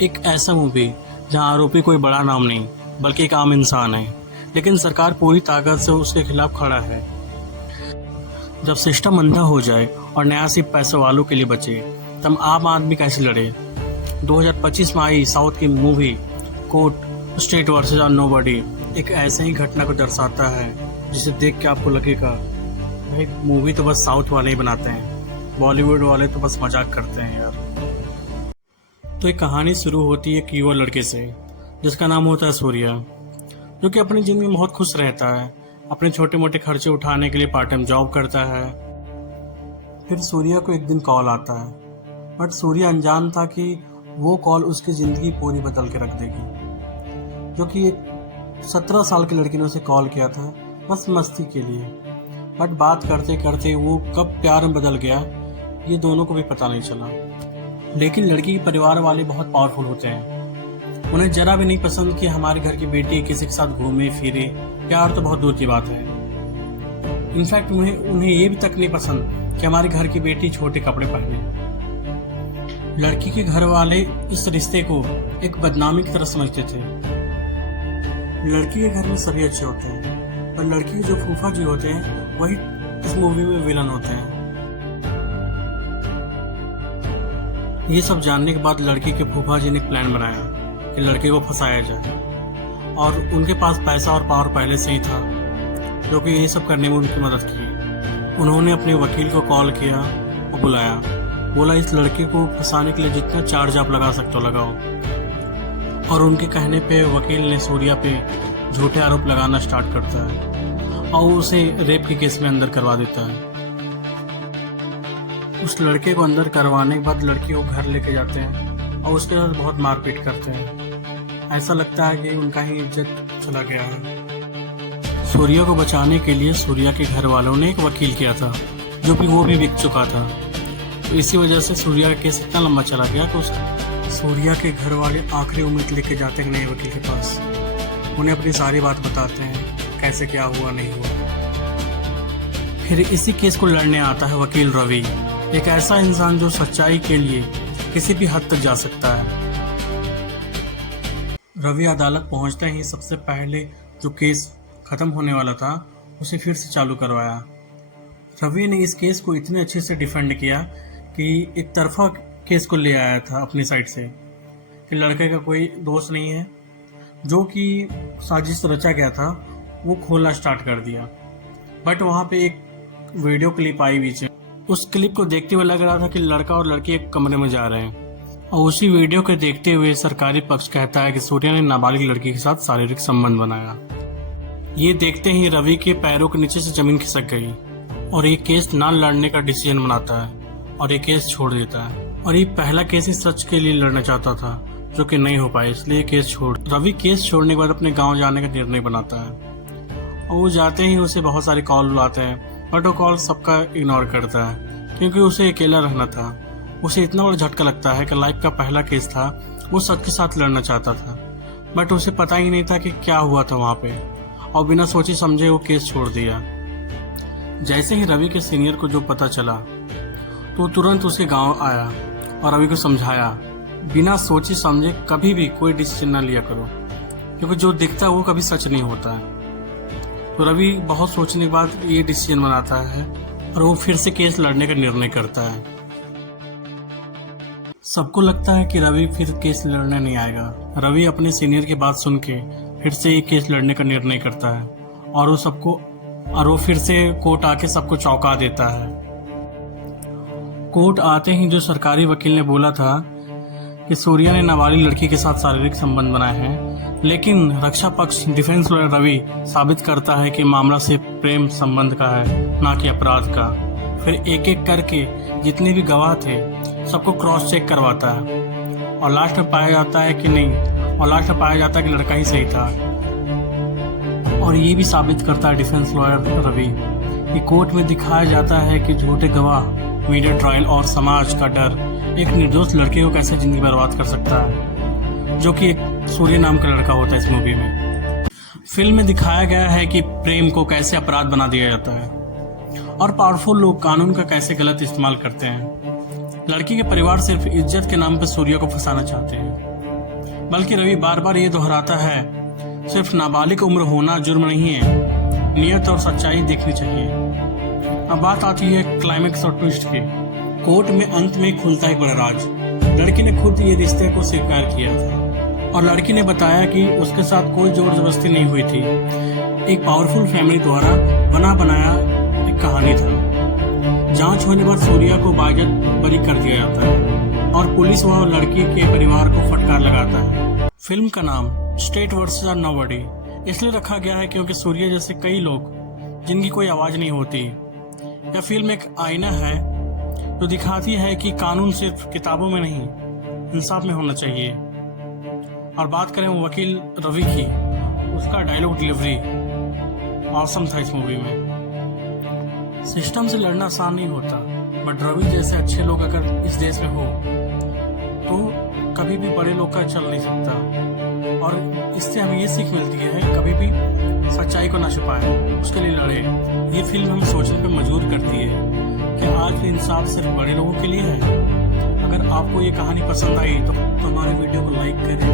एक ऐसा मूवी जहां आरोपी कोई बड़ा नाम नहीं बल्कि एक आम इंसान है, लेकिन सरकार पूरी ताकत से उसके खिलाफ खड़ा है। जब सिस्टम अंधा हो जाए और नया सिर्फ पैसे वालों के लिए बचे, तब आम आदमी कैसे लड़े। 2025 में आई साउथ की movie court state versus nobody एक ऐसे ही घटना को दर्शाता है जिसे देख के आपको लगेगा भाई मूवी तो बस साउथ वाले ही बनाते हैं, बॉलीवुड वाले तो बस मजाक करते हैं यार। तो एक कहानी शुरू होती है एक युवा लड़के से जिसका नाम होता है सूर्या, जो कि अपनी ज़िंदगी में बहुत खुश रहता है। अपने छोटे मोटे खर्चे उठाने के लिए पार्ट टाइम जॉब करता है। फिर सूर्या को एक दिन कॉल आता है, बट सूर्या अनजान था कि वो कॉल उसकी ज़िंदगी पूरी बदल के रख देगी। जो कि एक 17 साल की लड़की ने उसे कॉल किया था बस मस्ती के लिए, बट बात करते करते वो कब प्यार में बदल गया ये दोनों को भी पता नहीं चला। लेकिन लड़की के परिवार वाले बहुत पावरफुल होते हैं, उन्हें जरा भी नहीं पसंद कि हमारे घर की बेटी किसी के साथ घूमे फिरे। प्यार तो बहुत दूर की बात है, इनफैक्ट उन्हें ये भी तक नहीं पसंद कि हमारे घर की बेटी छोटे कपड़े पहने। लड़की के घर वाले इस रिश्ते को एक बदनामी की तरह समझते थे। लड़की के घर में सभी अच्छे होते हैं, पर लड़की के जो फूफा जी होते हैं वही इस मूवी में विलन होते हैं। ये सब जानने के बाद लड़की के फूफा जी ने एक प्लान बनाया कि लड़के को फंसाया जाए, और उनके पास पैसा और पावर पहले से ही था, जो कि ये सब करने में उनकी मदद की। उन्होंने अपने वकील को कॉल किया और बुलाया, बोला इस लड़के को फंसाने के लिए जितना चार्ज आप लगा सकते हो लगाओ। और उनके कहने पे वकील ने सूर्या पे झूठे आरोप लगाना स्टार्ट करता है और उसे रेप के केस में अंदर करवा देता है। उस लड़के को अंदर करवाने के बाद लड़की को घर लेके जाते हैं और उसके बाद बहुत मारपीट करते हैं। ऐसा लगता है कि उनका ही इज्जत चला गया है। सूर्या को बचाने के लिए सूर्या के घर वालों ने एक वकील किया था, जो कि वो भी बिक चुका था। तो इसी वजह से सूर्या का केस इतना लंबा चला गया कि सूर्या के घर वाले आखिरी उम्मीद लेके जाते हैं नए वकील के पास। उन्हें अपनी सारी बात बताते हैं, कैसे क्या हुआ नहीं हुआ। फिर इसी केस को लड़ने आता है वकील रवि, एक ऐसा इंसान जो सच्चाई के लिए किसी भी हद तक जा सकता है। रवि अदालत पहुंचते ही सबसे पहले जो केस खत्म होने वाला था उसे फिर से चालू करवाया। रवि ने इस केस को इतने अच्छे से डिफेंड किया कि एक तरफा केस को ले आया था अपनी साइड से कि लड़के का कोई दोष नहीं है, जो कि साजिश रचा गया था वो खोलना स्टार्ट कर दिया। बट वहाँ पे एक वीडियो क्लिप आई बीच में, उस क्लिप को देखते हुए लग रहा था कि लड़का और लड़की एक कमरे में जा रहे हैं, और उसी वीडियो को देखते हुए सरकारी पक्ष कहता है कि सूर्या ने नाबालिग लड़की के साथ शारीरिक संबंध बनाया। ये देखते ही रवि के पैरों के नीचे से जमीन खिसक गई और ये केस ना लड़ने का डिसीजन बनाता है और ये केस छोड़ देता है। और ये पहला केस ही सच के लिए लड़ना चाहता था, जो कि नहीं हो पाया, इसलिए केस छोड़ रवि केस छोड़ने के बाद अपने गाँव जाने का निर्णय बनाता है। और वो जाते ही उसे बहुत सारे कॉल आते हैं, बट वो कॉल सबका इग्नोर करता है क्योंकि उसे अकेला रहना था। उसे इतना बड़ा झटका लगता है कि लाइफ का पहला केस था, वो सच के साथ लड़ना चाहता था, बट उसे पता ही नहीं था कि क्या हुआ था वहाँ पे, और बिना सोचे समझे वो केस छोड़ दिया। जैसे ही रवि के सीनियर को जो पता चला तो तुरंत उसके गांव आया और रवि को समझाया, बिना सोचे समझे कभी भी कोई डिसीजन ना लिया करो, क्योंकि जो दिखता है वो कभी सच नहीं होता है। तो रवि बहुत सोचने के बाद ये डिसीजन बनाता है और वो फिर से केस लड़ने का निर्णय करता है। सबको लगता है कि रवि फिर केस लड़ने नहीं आएगा। रवि अपने सीनियर की बात सुन के फिर से ये केस लड़ने का निर्णय करता है और वो फिर से कोर्ट आके सबको चौंका देता है। कोर्ट आते ही जो सरकारी वकील ने बोला था कि सूर्या ने नाबालिग लड़की के साथ शारीरिक संबंध बनाए हैं, लेकिन रक्षा पक्ष डिफेंस लॉयर रवि साबित करता है कि मामला सिर्फ प्रेम संबंध का है, ना कि अपराध का। फिर एक एक करके जितने भी गवाह थे सबको क्रॉस चेक करवाता है और लास्ट में पाया जाता है कि नहीं, और लास्ट में पाया जाता है कि लड़का ही सही था। और ये भी साबित करता है डिफेंस लॉयर रवि कि कोर्ट में दिखाया जाता है कि झूठे गवाह, मीडिया ट्रायल और समाज का डर एक निर्दोष लड़के को कैसे जिंदगी बर्बाद कर सकता है, जो कि एक सूर्य नाम का लड़का होता है। इस मूवी में फिल्म में दिखाया गया है कि प्रेम को कैसे अपराध बना दिया जाता है और पावरफुल लोग कानून का कैसे गलत इस्तेमाल करते हैं। लड़की के परिवार सिर्फ इज्जत के नाम पर सूर्या को फंसाना चाहते हैं। बल्कि रवि बार बार ये दोहराता है, सिर्फ नाबालिग उम्र होना जुर्म नहीं है, नियत और सच्चाई देखनी चाहिए। अब बात आती है क्लाइमेक्स और ट्विस्ट की। कोर्ट में अंत में खुलता है बड़ा राज। लड़की ने खुद ये रिश्ते को स्वीकार किया था और लड़की ने बताया कि उसके साथ कोई जोर जबरदस्ती नहीं हुई थी, एक पावरफुल फैमिली द्वारा बना बनाया एक कहानी था। जांच होने पर सूर्या को बाइज्जत बरी कर दिया जाता है और पुलिस व लड़की के परिवार को फटकार लगाता है। फिल्म का नाम स्टेट वर्सेस नोबडी इसलिए रखा गया है क्योंकि सूर्या जैसे कई लोग जिनकी कोई आवाज नहीं होती। यह फिल्म एक आईना है जो दिखाती है कि कानून सिर्फ किताबों में नहीं, इंसाफ में होना चाहिए। और बात करें वकील रवि की, उसका डायलॉग डिलीवरी ऑसम था इस मूवी में। सिस्टम से लड़ना आसान नहीं होता, बट रवि जैसे अच्छे लोग अगर इस देश में हो तो कभी भी बड़े लोग का चल नहीं सकता। और इससे हमें ये सीख मिलती है, कभी भी सच्चाई को ना छुपाएं, उसके लिए लड़े। ये फिल्म हमें सोचने पर मजबूर करती है कि आज भी इंसाफ सिर्फ बड़े लोगों के लिए है। अगर आपको ये कहानी पसंद आई तो हमारे वीडियो को लाइक करें,